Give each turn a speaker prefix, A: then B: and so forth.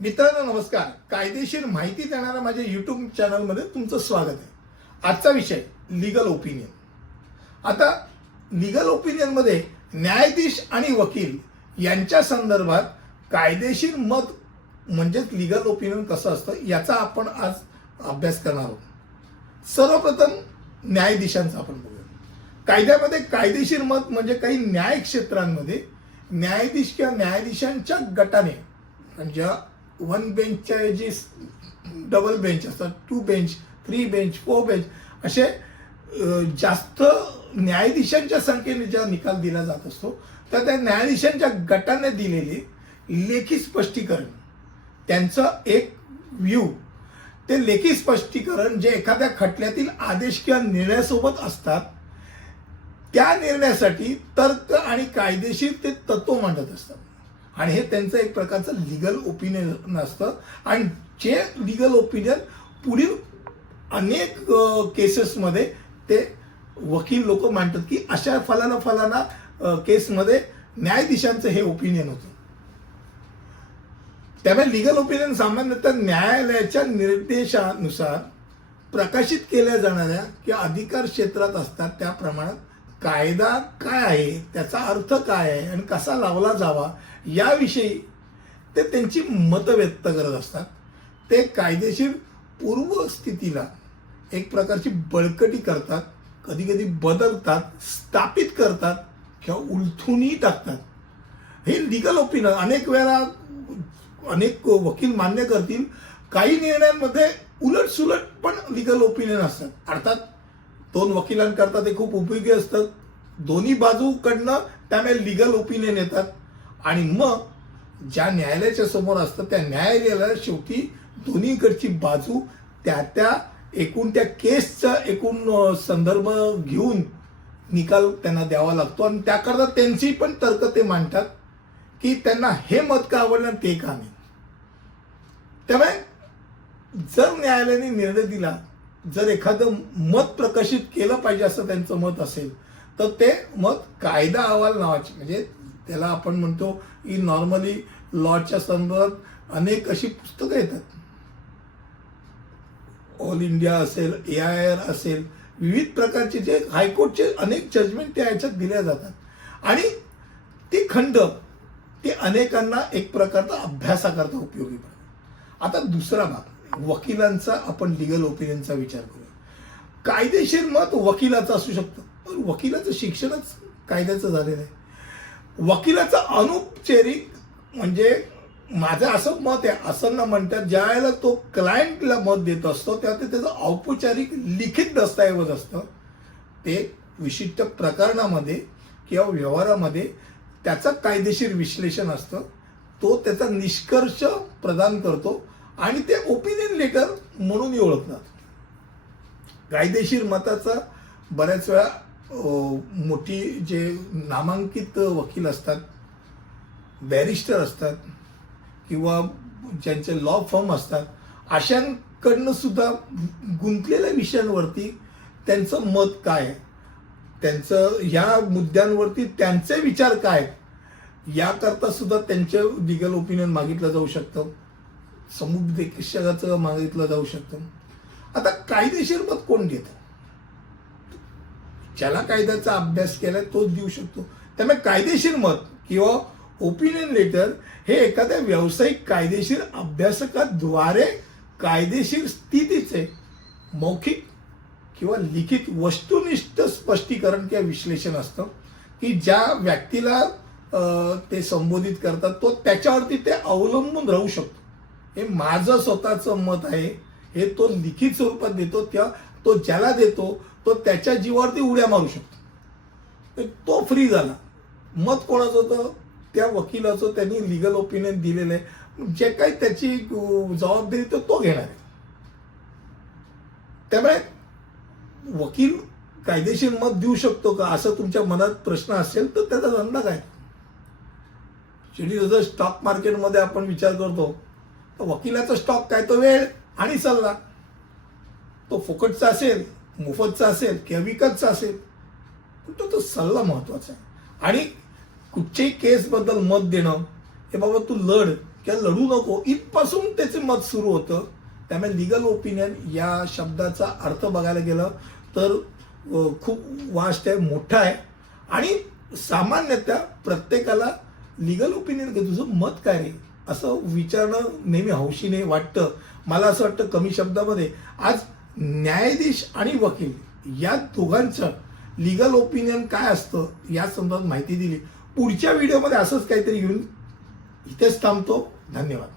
A: मित्रांनो नमस्कार. कायदेशीर माहिती देणाऱ्या माझ्या युट्यूब चॅनलमध्ये तुमचं स्वागत आहे. आजचा विषय लिगल ओपिनियन आता लिगल ओपिनियनमध्ये न्यायाधीश आणि वकील यांच्या संदर्भात कायदेशीर मत म्हणजेच लिगल ओपिनियन कसं असतं याचा आपण आज अभ्यास करणार आहोत. सर्वप्रथम न्यायाधीशांचा आपण बघूया. कायद्यामध्ये कायदेशीर मत म्हणजे काही न्याय क्षेत्रांमध्ये न्यायाधीश किंवा न्यायाधीशांच्या गटाने म्हणजे वन बेंचच्या ऐवजी डबल बेंच असतात. Two bench three bench four bench असे जास्त न्यायाधीशांच्या संख्येने ज्या निकाल दिला जात असतो तर त्या न्यायाधीशांच्या गटाने दिलेले लेखी स्पष्टीकरण. त्यांचं एक व्ह्यू ते लेखी स्पष्टीकरण जे एखाद्या खटल्यातील आदेश किंवा निर्णयासोबत असतात त्या निर्णयासाठी तर्क आणि कायदेशीर ते तत्व मांडत असतात. आणि हे त्यांचं एक प्रकारचं लिगल ओपिनियन असतं आणि जे लिगल ओपिनियन पुढील अनेक केसेसमध्ये ते वकील लोक मांडतात की अशा फलाना फलाना केसमध्ये न्यायाधीशांचं हे ओपिनियन होतं. त्यामुळे लिगल ओपिनियन सामान्यतः न्यायालयाच्या निर्देशानुसार प्रकाशित केल्या जाणाऱ्या किंवा अधिकार क्षेत्रात असतात त्या प्रमाणात कायदा काय आहे? त्याचा अर्थ काय आहे? आणि कसा लावला जावा? याविषयी ते त्यांची मतं व्यक्त करत असतात. ते कायदेशीर पूर्वस्थितीला एक प्रकारची बळकटी करतात. कधी कधी बदलतात स्थापित करतात किंवा उलथूनही टाकतात. हे लिगल ओपिनियन अनेक वेळा अनेक वकील मान्य करतील. काही निर्णयांमध्ये उलट सुलट पण लिगल ओपिनियन असतात. अर्थात दोन वकिलांकरता ते खूप उपयोगी असतं. दोन्ही बाजूकडनं त्यामुळे लिगल ओपिनियन येतात. आणि मग ज्या न्यायालयाच्या समोर असतं त्या न्यायालयाला शेवटी दोन्हीकडची बाजू त्या त्या एकूण त्या केसचा एकूण संदर्भ घेऊन निकाल त्यांना द्यावा लागतो. आणि त्याकरता त्यांची पण तर्क ते मांडतात की त्यांना हे मत का आवडलं ते का नाही. त्यामुळे जर न्यायालयाने निर्णय दिला जर एखादं मत प्रकाशित केलं पाहिजे असं त्यांचं मत असेल तर ते मत कायदा अहवाल नावाचे म्हणजे त्याला आपण म्हणतो की नॉर्मली लॉच्या संदर्भात अनेक अशी पुस्तकं येतात. ऑल इंडिया असेल ए आय आर असेल विविध प्रकारचे जे हायकोर्टचे अनेक जजमेंट त्या याच्यात दिल्या जातात. आणि ते खंड ते अनेकांना एक प्रकारचा अभ्यासाकरता उपयोगी पडतात. आता दुसरा भाग. वकिलांचा आपण लिगल ओपिनियनचा विचार करूया. कायदेशीर मत वकिलाचं असू शकतं. पण वकिलाचं शिक्षणच कायद्याचं झालेलं आहे. वकिलाचं अनौपचारिक म्हणजे माझं असं मत आहे असं न म्हणतात ज्या वेळेला तो क्लायंटला मत देत असतो त्यात ते त्याचं औपचारिक लिखित दस्तऐवज असतं. ते विशिष्ट प्रकरणामध्ये किंवा व्यवहारामध्ये त्याचं कायदेशीर विश्लेषण असतं. तो त्याचा निष्कर्ष प्रदान करतो. आणि ते ओपिनियन लेटर म्हणूनही ओळखतात कायदेशीर मताचा बऱ्याच वेळा मोठी जे नामांकित वकील असतात बॅरिस्टर असतात किंवा ज्यांचे लॉ फर्म असतात अशांकडनं सुद्धा गुंतलेल्या विषयांवरती त्यांचं मत काय त्यांचं ह्या मुद्द्यांवरती त्यांचे विचार काय याकरता सुद्धा त्यांचे लिगल ओपिनियन मागितलं जाऊ शकतं. समुपदेशकाचं मागितलं जाऊ शकतं. आता कायदेशीर मत कोण घेतं? ज्याला कायद्याचा अभ्यास केलाय तोच देऊ शकतो. त्यामुळे कायदेशीर मत किंवा ओपिनियन लेटर हे एखाद्या व्यावसायिक कायदेशीर अभ्यासकाद्वारे कायदेशीर स्थितीचे मौखिक किंवा लिखित वस्तुनिष्ठ स्पष्टीकरण किंवा विश्लेषण असतं की ज्या व्यक्तीला ते संबोधित करतात तो त्याच्यावरती ते अवलंबून राहू शकतो. हे माझं स्वतःचं मत आहे. हे तो लिखित स्वरूपात देतो त्या तो ज्याला देतो तो त्याच्या जीवावरती उड्या मारू शकतो. तो फ्री झाला. मत कोणाचं होतं? त्या वकिलाचं त्यांनी लिगल ओपिनियन दिलेलं आहे. जे काही त्याची जबाबदारी तर तो घेणार आहे. त्यामुळे वकील कायदेशीर मत देऊ शकतो का? असं तुमच्या मनात प्रश्न असेल तर त्याचा धंदा काय? शेवटी जसं स्टॉक मार्केटमध्ये आपण विचार करतो तर वकिलाचा स्टॉक काय तो वेळ आणि सल्ला. तो फुकटचा असेल मोफतचा असेल किंवा विकतचा असेल पण तो तो सल्ला महत्त्वाचा आहे. आणि कुठच्याही केसबद्दल मत देणं हे बाबा तू लढ किंवा लढू नको इथपासून त्याचे मत सुरू होतं. त्यामुळे लिगल ओपिनियन या शब्दाचा अर्थ बघायला गेलं तर खूप वास्ट आहे मोठा आहे. आणि सामान्यतः प्रत्येकाला लिगल ओपिनियन का तुझं मत काय रे असं विचारणं नेहमी हौशीने वाटतं. मला असं वाटतं कमी शब्दामध्ये आज न्यायाधीश आणि वकील या दोघांचं लिगल ओपिनियन काय असतं या संदर्भात माहिती दिली. पुढच्या व्हिडिओमध्ये असंच काहीतरी घेऊन इथेच थांबतो. धन्यवाद.